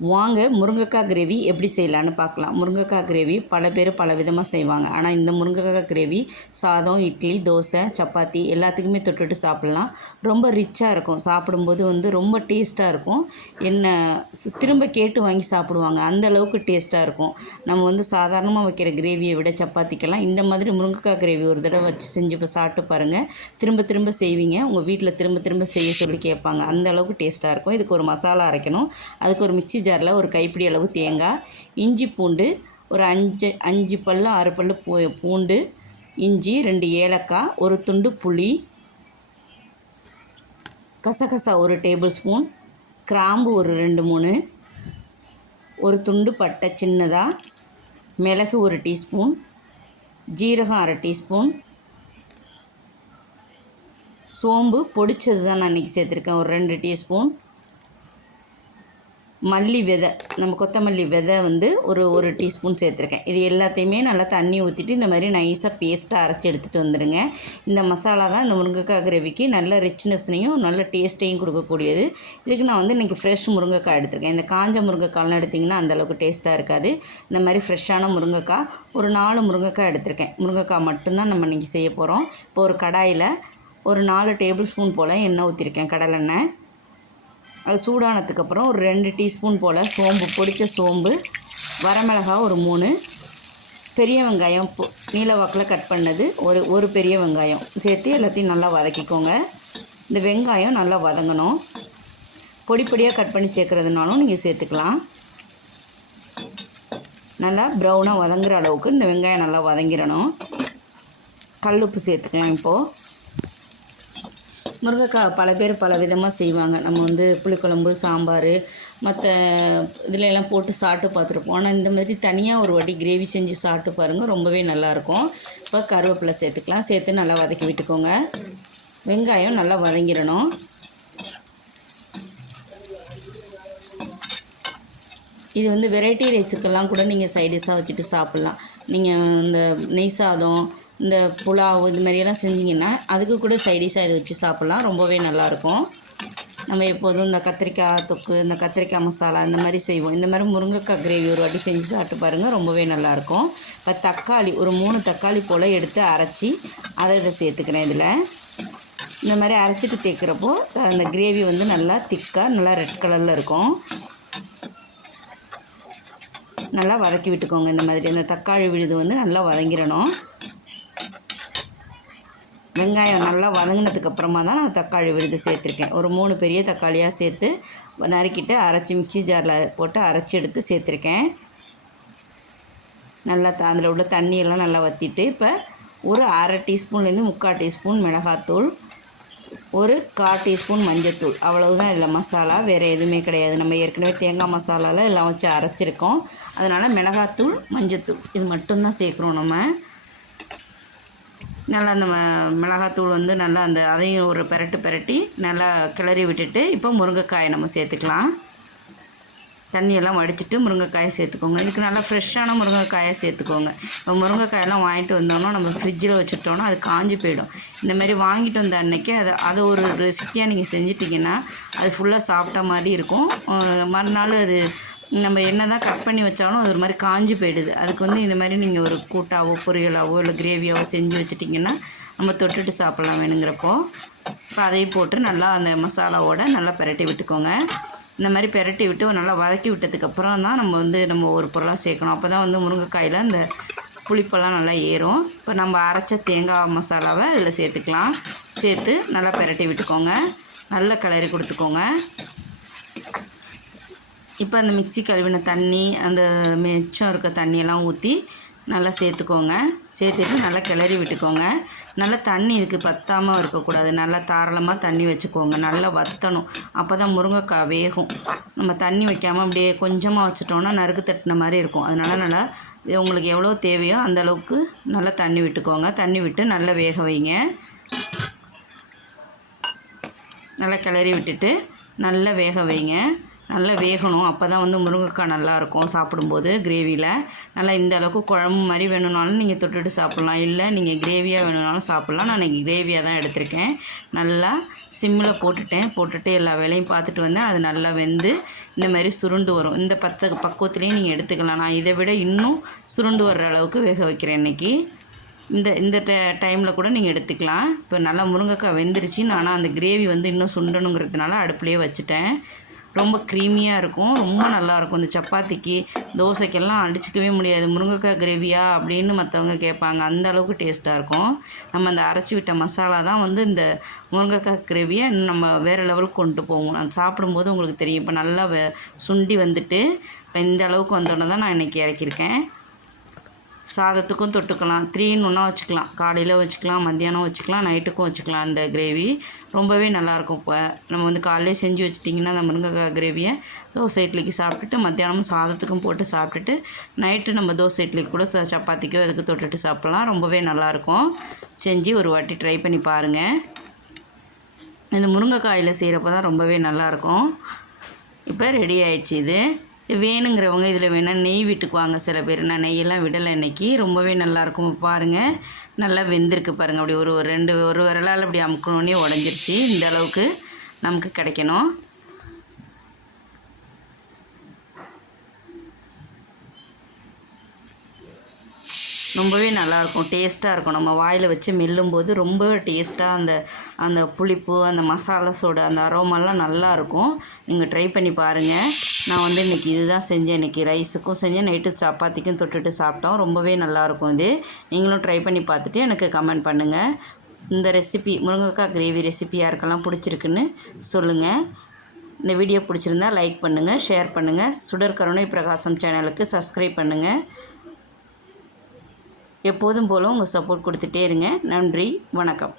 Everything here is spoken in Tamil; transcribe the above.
வாங்க முருங்கைக்காய் கிரேவி எப்படி செய்யலான்னு பார்க்கலாம். முருங்கைக்காய் கிரேவி பல பேர் பல விதமாக செய்வாங்க. ஆனால் இந்த முருங்கைக்காய் கிரேவி சாதம் இட்லி தோசை சப்பாத்தி எல்லாத்துக்குமே தொட்டுட்டு சாப்பிட்லாம். ரொம்ப ரிச்சாக இருக்கும். சாப்பிடும்போது வந்து ரொம்ப டேஸ்ட்டாக இருக்கும். என்ன திரும்ப கேட்டு வாங்கி சாப்பிடுவாங்க. அந்த அளவுக்கு டேஸ்ட்டாக இருக்கும். நம்ம வந்து சாதாரணமாக வைக்கிற கிரேவியை விட சப்பாத்திக்கெல்லாம் இந்த மாதிரி முருங்கைக்காய் கிரேவி ஒரு தடவை வச்சு செஞ்சு இப்போ சாப்பிட்டு பாருங்கள் திரும்ப திரும்ப செய்வீங்க. உங்கள் வீட்டில் திரும்ப திரும்ப செய்ய சொல்லி கேட்பாங்க. அந்த அளவுக்கு டேஸ்ட்டாக இருக்கும். இதுக்கு ஒரு மசாலா அரைக்கணும். அதுக்கு ஒரு மிக்சி ஜாரில் ஒரு கைப்பிடி அளவு தேங்காய் இஞ்சி பூண்டு ஒரு அஞ்சு அஞ்சு பல்லு ஆறு பல்லு பூ பூண்டு இஞ்சி ரெண்டு ஏலக்காய் ஒரு துண்டு புளி கசகசா ஒரு டேபிள் ஸ்பூன் கிராம்பு ஒரு ரெண்டு மூணு ஒரு துண்டு பட்டை சின்னதாக மிளகு ஒரு டீஸ்பூன் ஜீரகம் அரை டீஸ்பூன் சோம்பு பொடிச்சது தான் நான் இன்றைக்கி சேர்த்துருக்கேன் ஒரு ரெண்டு டீஸ்பூன் மல்லி விதை நம்ம கொத்தமல்லி விதை வந்து ஒரு ஒரு டீஸ்பூன் சேர்த்துருக்கேன். இது எல்லாத்தையுமே நல்லா தண்ணி ஊற்றிட்டு இந்த மாதிரி நைஸாக பேஸ்ட்டாக அரைச்சி எடுத்துகிட்டு வந்துடுங்க இந்த மசாலா தான் இந்த முருங்கைக்காய் கிரேவிக்கு நல்ல ரிச்னஸ்னையும் நல்ல டேஸ்ட்டையும் கொடுக்கக்கூடியது. இதுக்கு நான் வந்து இன்றைக்கி ஃப்ரெஷ் முருங்கைக்காய் எடுத்திருக்கேன். இந்த காஞ்ச முருங்கைக்காய்லாம் எடுத்திங்கன்னா அந்தளவுக்கு டேஸ்ட்டாக இருக்காது. இந்த மாதிரி ஃப்ரெஷ்ஷான முருங்கைக்காய் ஒரு நாலு முருங்கைக்காய் எடுத்திருக்கேன். முருங்கைக்காய் மட்டும்தான் நம்ம இன்றைக்கி செய்ய போகிறோம் இப்போ ஒரு கடாயில் ஒரு நாலு டேபிள் ஸ்பூன் போல் எண்ணெய் ஊற்றிருக்கேன் கடலெண்ணெய். அது சூடானதுக்கப்புறம் ஒரு ரெண்டு டீஸ்பூன் போல் சோம்பு பொடித்த சோம்பு வரமிளகாய் ஒரு மூணு பெரிய வெங்காயம் நீல வாக்கில் கட் பண்ணது ஒரு ஒரு பெரிய வெங்காயம். சேர்த்து எல்லாத்தையும் நல்லா வதக்கிக்கோங்க. இந்த வெங்காயம் நல்லா வதங்கணும். பொடி பொடியாக கட் பண்ணி சேர்க்குறதுனாலும் நீங்கள் சேர்த்துக்கலாம். நல்லா ப்ரௌனாக வதங்குற அளவுக்கு இந்த வெங்காயம் நல்லா வதங்கிடணும். கல்லுப்பு சேர்த்துக்கலாம் இப்போது முருங்கைக்காய் பல பேர் பல விதமாக செய்வாங்க. நம்ம வந்து புளிக்குழம்பு சாம்பார் மற்ற இதுல எல்லாம் போட்டு சாப்பிட்டு பார்த்துருப்போம். ஆனால் இந்த மாதிரி தனியாக ஒரு வாட்டி கிரேவி செஞ்சு சாப்பிட்டு பாருங்கள் ரொம்பவே நல்லாயிருக்கும் இப்போ கருவேப்பிலை சேர்த்துக்கலாம். சேர்த்து நல்லா வதக்கி விட்டுக்கோங்க. வெங்காயம் நல்லா வதங்கிடணும். இது வந்து வெரைட்டி ரைஸுக்கெல்லாம் கூட நீங்கள் சைடிஷாக வச்சுட்டு சாப்பிட்லாம். நீங்கள் இந்த நெய் சாதம் இந்த புலாவ் இது மாதிரியெல்லாம் செஞ்சிங்கன்னா அதுக்கு கூட சைடிஷாக இதை வச்சு சாப்பிட்லாம். ரொம்பவே நல்லாயிருக்கும். நம்ம எப்போதும் இந்த கத்திரிக்காய் தொக்கு இந்த கத்திரிக்காய் மசாலா இந்த மாதிரி செய்வோம். இந்த மாதிரி முருங்கைக்காய் கிரேவி ஒரு வாட்டி செஞ்சு சாப்பிட்டு பாருங்கள் ரொம்பவே நல்லாயிருக்கும். இப்போ தக்காளி ஒரு மூணு தக்காளி போல் எடுத்து அரைச்சி அதை இதை சேர்த்துக்கிறேன் இதில். இந்த மாதிரி அரைச்சிட்டு தேய்க்கிறப்போ அந்த கிரேவி வந்து நல்லா திக்காக நல்லா ரெட் கலரில் இருக்கும். நல்லா வதக்கி விட்டுக்கோங்க இந்த மாதிரி. அந்த தக்காளி விழுது வந்து நல்லா வதங்கிடணும். வெங்காயம் நல்லா வதங்கினதுக்கு அப்புறமா தான் நான் தக்காளி விழுது சேர்த்துருக்கேன். ஒரு மூணு பெரிய தக்காளியாக சேர்த்து நறுக்கிட்டு அரைச்சி மிக்ஸி ஜாரில் போட்டு அரைச்சி எடுத்து சேர்த்துருக்கேன். நல்லா த- அதில் உள்ள தண்ணியெல்லாம் நல்லா வற்றிட்டு இப்போ ஒரு அரை டீஸ்பூன்லேருந்து முக்கால் டீஸ்பூன் மிளகாத்தூள் ஒரு கால் டீஸ்பூன் மஞ்சத்தூள். அவ்வளவுதான் இதில் மசாலா வேறு எதுவுமே கிடையாது. நம்ம ஏற்கனவே தேங்காய் மசாலாவில் எல்லாம் வச்சு அரைச்சிருக்கோம். அதனால் மிளகாத்தூள் மஞ்சத்தூள் இது மட்டும்தான் சேர்க்குறோம் நம்ம. நல்லா அந்த ம- மிளகாத்தூள் வந்து நல்லா அந்த அதையும் ஒரு பெரட்டு பெரட்டி நல்லா கிளறி விட்டுட்டு இப்போ முருங்கைக்காயை நம்ம சேர்த்துக்கலாம். தண்ணியெல்லாம் வடிச்சிட்டு முருங்கைக்காயை சேர்த்துக்கோங்க. இதுக்கு நல்லா ஃப்ரெஷ்ஷான முருங்கைக்காயை சேர்த்துக்கோங்க. இப்போ முருங்கைக்காயெல்லாம் வாங்கிட்டு வந்தோம்னா நம்ம ஃப்ரிட்ஜில் வச்சுட்டோம்னா அது காஞ்சி போயிடும். இந்த மாதிரி வாங்கிட்டு வந்த அன்னைக்கு அதை அதை ஒரு ரெசிப்பியாக நீங்கள் செஞ்சிட்டிங்கன்னா அது ஃபுல்லாக சாப்பிட்ட மாதிரி இருக்கும். மறுநாள் அது நம்ம என்ன தான் கட் பண்ணி வச்சாலும் அது ஒரு மாதிரி காஞ்சி போயிடுது. அதுக்கு வந்து இந்த மாதிரி நீங்கள் ஒரு கூட்டாவோ பொரியலாவோ இல்லை கிரேவியாவோ செஞ்சு வச்சிட்டிங்கன்னா நம்ம தொட்டுட்டு சாப்பிட்லாம் வேணுங்கிறப்போ. இப்போ அதையும் போட்டு நல்லா அந்த மசாலாவோட நல்லா பிரட்டி விட்டுக்கோங்க. இந்த மாதிரி பிரட்டி விட்டு நல்லா வதக்கி விட்டதுக்கப்புறம் தான் நம்ம வந்து நம்ம ஒரு பொருளாக சேர்க்கணும். அப்போ தான் வந்து முருங்கைக்காயில் அந்த புளிப்பெல்லாம் நல்லா ஏறும். இப்போ நம்ம அரைச்ச தேங்காய் மசாலாவை இதில் சேர்த்துக்கலாம். சேர்த்து நல்லா பிரட்டி விட்டுக்கோங்க. நல்ல கலரி கொடுத்துக்கோங்க. இப்போ அந்த மிக்ஸி கழுவின தண்ணி அந்த மிச்சம் இருக்க தண்ணியெல்லாம் ஊற்றி நல்லா சேர்த்துக்கோங்க. சேர்த்துட்டு நல்லா கிளறி விட்டுக்கோங்க. நல்லா தண்ணி இதுக்கு பத்தாமல் இருக்கக்கூடாது. நல்லா தாராளமாக தண்ணி வச்சுக்கோங்க. நல்லா வற்றணும் அப்போ தான் முருங்கைக்காய் வேகும். நம்ம தண்ணி வைக்காமல் அப்படியே கொஞ்சமாக வச்சுட்டோம்னா நறுக்கு தட்டின மாதிரி இருக்கும். அதனால நல்லா உங்களுக்கு எவ்வளோ தேவையோ அந்த அளவுக்கு நல்லா தண்ணி விட்டுக்கோங்க. தண்ணி விட்டு நல்லா வேக வைங்க. நல்லா கிளறி விட்டுட்டு நல்லா வேக வைங்க. நல்லா வேகணும். அப்போ தான் வந்து முருங்கைக்காய் நல்லாயிருக்கும் சாப்பிடும்போது கிரேவியில் நல்லா இந்த அளவுக்கு குழம்பு மாதிரி வேணும்னாலும் நீங்கள் தொட்டுட்டு சாப்பிட்லாம். இல்லை நீங்கள் கிரேவியாக வேணும்னாலும் சாப்பிட்லாம். நான் இன்றைக்கி கிரேவியாக தான் எடுத்திருக்கேன். நல்லா சிம்மில் போட்டுட்டேன். போட்டுட்டு எல்லா வேலையும் பார்த்துட்டு வந்தேன் அது நல்லா வெந்து இந்த மாதிரி சுருண்டு வரும். இந்த பத்து பக்குவத்துலேயும் நீங்கள் எடுத்துக்கலாம். நான் இதை விட இன்னும் சுருண்டு வர்ற அளவுக்கு வேக வைக்கிறேன் இன்றைக்கி இந்த இந்த டைமில் கூட நீங்கள் எடுத்துக்கலாம். இப்போ நல்லா முருங்கைக்காய் வெந்துருச்சு. நான் அந்த கிரேவி வந்து இன்னும் சுண்டணுங்கிறதுனால அடுப்புலேயே வச்சுட்டேன். ரொம்ப க்ரீமியாக இருக்கும். ரொம்ப நல்லாயிருக்கும் இந்த சப்பாத்திக்கு தோசைக்கெல்லாம் அடிச்சிக்கவே முடியாது. முருங்கைக்காய் கிரேவியா அப்படின்னு மற்றவங்க கேட்பாங்க. அந்த அளவுக்கு டேஸ்ட்டாக இருக்கும். நம்ம அந்த அரைச்சி விட்ட மசாலா தான் வந்து இந்த முருங்கைக்காய் கிரேவியை இன்னும் நம்ம வேறு லெவலுக்கு கொண்டு போவோம் அது சாப்பிடும்போது உங்களுக்கு தெரியும். இப்போ நல்லா சுண்டி வந்துட்டு இப்போ இந்த அளவுக்கு வந்தோடனே தான் நான் இன்றைக்கி இறக்கியிருக்கேன். சாதத்துக்கும் தொட்டுக்கலாம். த்ரீன்னு ஒன்றா வச்சுக்கலாம். காலையில் வச்சுக்கலாம் மத்தியானம் வச்சுக்கலாம் நைட்டுக்கும் வச்சுக்கலாம் அந்த கிரேவி ரொம்பவே நல்லாயிருக்கும் இப்போ. நம்ம வந்து காலையிலே செஞ்சு வச்சிட்டிங்கன்னா அந்த முருங்கைக்காய் கிரேவியை தோசை இட்லிக்கு சாப்பிட்டுட்டு மத்தியானமும் சாதத்துக்கும் போட்டு சாப்பிட்டுட்டு நைட்டு நம்ம தோசை இட்லிக்கு கூட ச- சப்பாத்திக்கோ அதுக்கு தொட்டுட்டு சாப்பிட்லாம். ரொம்பவே நல்லாயிருக்கும். செஞ்சு ஒரு வாட்டி ட்ரை பண்ணி பாருங்கள் இந்த முருங்கைக்காயில் செய்கிறப்ப தான் ரொம்பவே நல்லாயிருக்கும். இப்போ ரெடி ஆயிடுச்சு இது. வேணுங்கிறவங்க இதில் வேணால் நெய் விட்டுக்குவாங்க சில பேர். நான் நெய்யெல்லாம் விடலை இன்றைக்கி ரொம்பவே நல்லாயிருக்கும். பாருங்கள் நல்லா வெந்திருக்கு பாருங்கள் அப்படி ஒரு ஒரு ரெண்டு ஒரு விரலால் அப்படி அமுக்கணுன்னே உடஞ்சிருச்சு. இந்த அளவுக்கு நமக்கு கிடைக்கணும். ரொம்பவே நல்லாயிருக்கும் டேஸ்ட்டாக இருக்கும். நம்ம வாயில் வச்சு மெல்லும்போது ரொம்ப டேஸ்ட்டாக அந்த அந்த புளிப்பு அந்த மசாலாஸோட அந்த அரோமெல்லாம் நல்லா இருக்கும் நீங்கள் ட்ரை பண்ணி பாருங்கள் நான் வந்து இன்றைக்கி இதுதான் செஞ்சேன். இன்றைக்கி ரைஸுக்கும் செஞ்சேன். நைட்டு சப்பாத்திக்கும் தொட்டுட்டு சாப்பிட்டோம். ரொம்பவே நல்லாயிருக்கும் இது. நீங்களும் ட்ரை பண்ணி பார்த்துட்டு எனக்கு கமெண்ட் பண்ணுங்கள் இந்த ரெசிபி முருங்கைக்காய் கிரேவி ரெசிபி யாருக்கெல்லாம் பிடிச்சிருக்குன்னு சொல்லுங்கள் இந்த வீடியோ பிடிச்சிருந்தா லைக் பண்ணுங்கள் ஷேர் பண்ணுங்கள் சுடர் கருணை பிரகாசம் சேனலுக்கு சப்ஸ்கிரைப் பண்ணுங்கள் எப்போதும் போல உங்கள் சப்போர்ட் கொடுத்துட்டே இருங்க. நன்றி வணக்கம்.